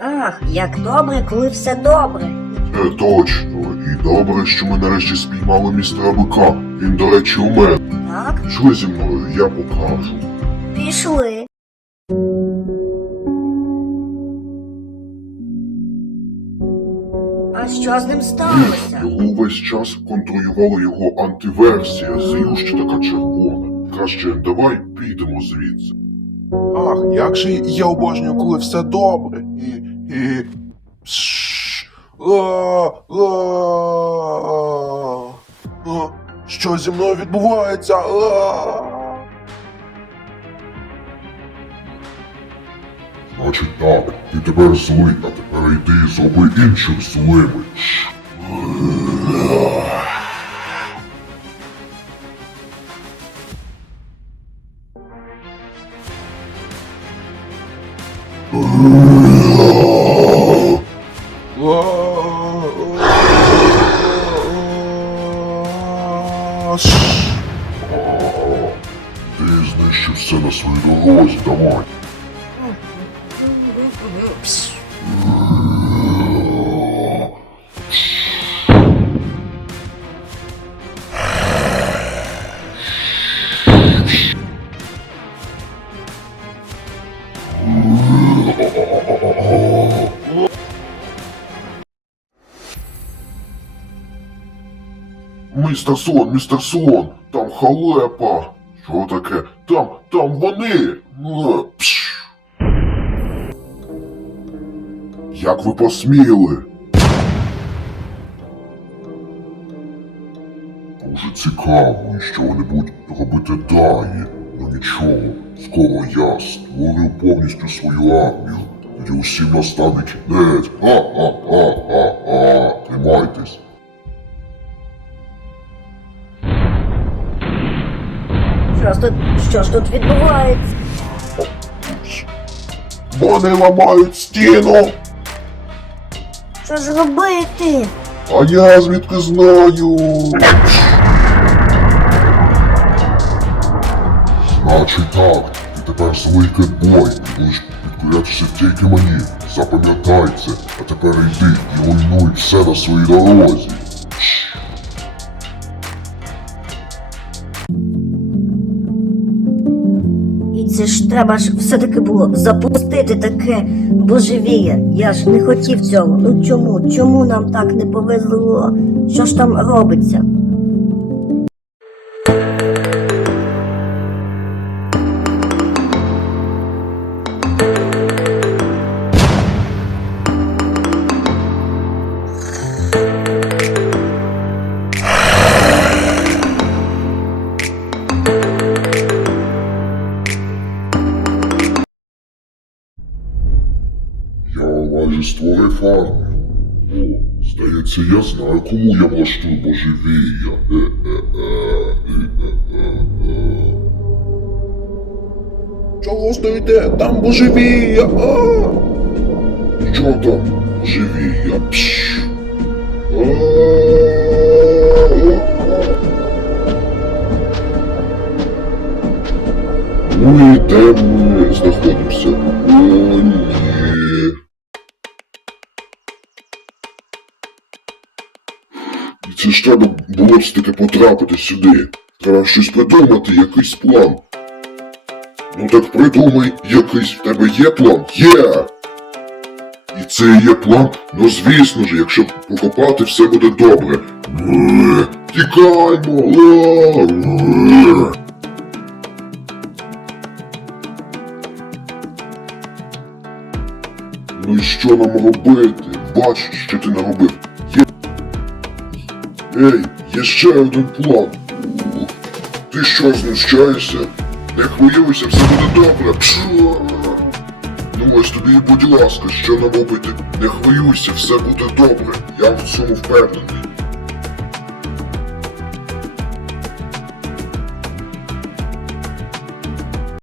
Ах, як добре, коли все добре. Е, точно. І добре, що ми нарешті спіймали містера бика. Він, до речі, у мене. Так, Шли зі мною, я покажу. пішли. А що з ним сталося? Його увесь час контролювала його антиверсія, ще така червона. Краще давай підемо звідси. Ах, як же я обожнюю, коли все добре. І. і. Що зі мною відбувається? Значить так, ти тепер злий, а тепер йди і зроби інших злими. Ти знищив все на своїй дорозі, давай. Містер Слон, містер Слон, там халепа. Що таке? Там, там вони. Пш. Як ви посміли? Дуже цікаво, що вони будуть робити далі. Ну нічого, скоро я створю повністю свою армію. Тоді усім настане кінець. Ха-ха-ха-ха-ха. Тримайтесь. Що ж тут, що ж тут відбувається? Вони ламають стіну! Що ж робити? А я звідки знаю? Значить так, тепер злий кетбой, і будеш підкорятися тільки мені. Запам'ятай це, а тепер йди і руйнуй все на своїй дорозі. І це ж треба ж все-таки було запустити таке божевілля. Я ж не хотів цього. Ну чому? Чому нам так не повезло? Що ж там робиться? Я майже створив армію. О, здається, я знаю, кому я влаштую божевілля. Е-е-е, е-е-е-е. Чого стоїте? Там божевія! А! Що там? Божевілля? Пш. Ну і де ми знаходимося? Це ж треба було ж таки потрапити сюди. Треба щось придумати, якийсь план. Ну так придумай, якийсь в тебе є план? Є! І це є план? Ну звісно ж, якщо покопати, все буде добре. Тікаймо! Ну і що нам робити? Бач, що ти наробив. Ей, є ще один план. Ти що, знущаєшся? Не хвилюйся, все буде добре. Пшу. Ну ось тобі будь ласка, що нам робити? Не хвилюйся, все буде добре. Я в цьому впевнений.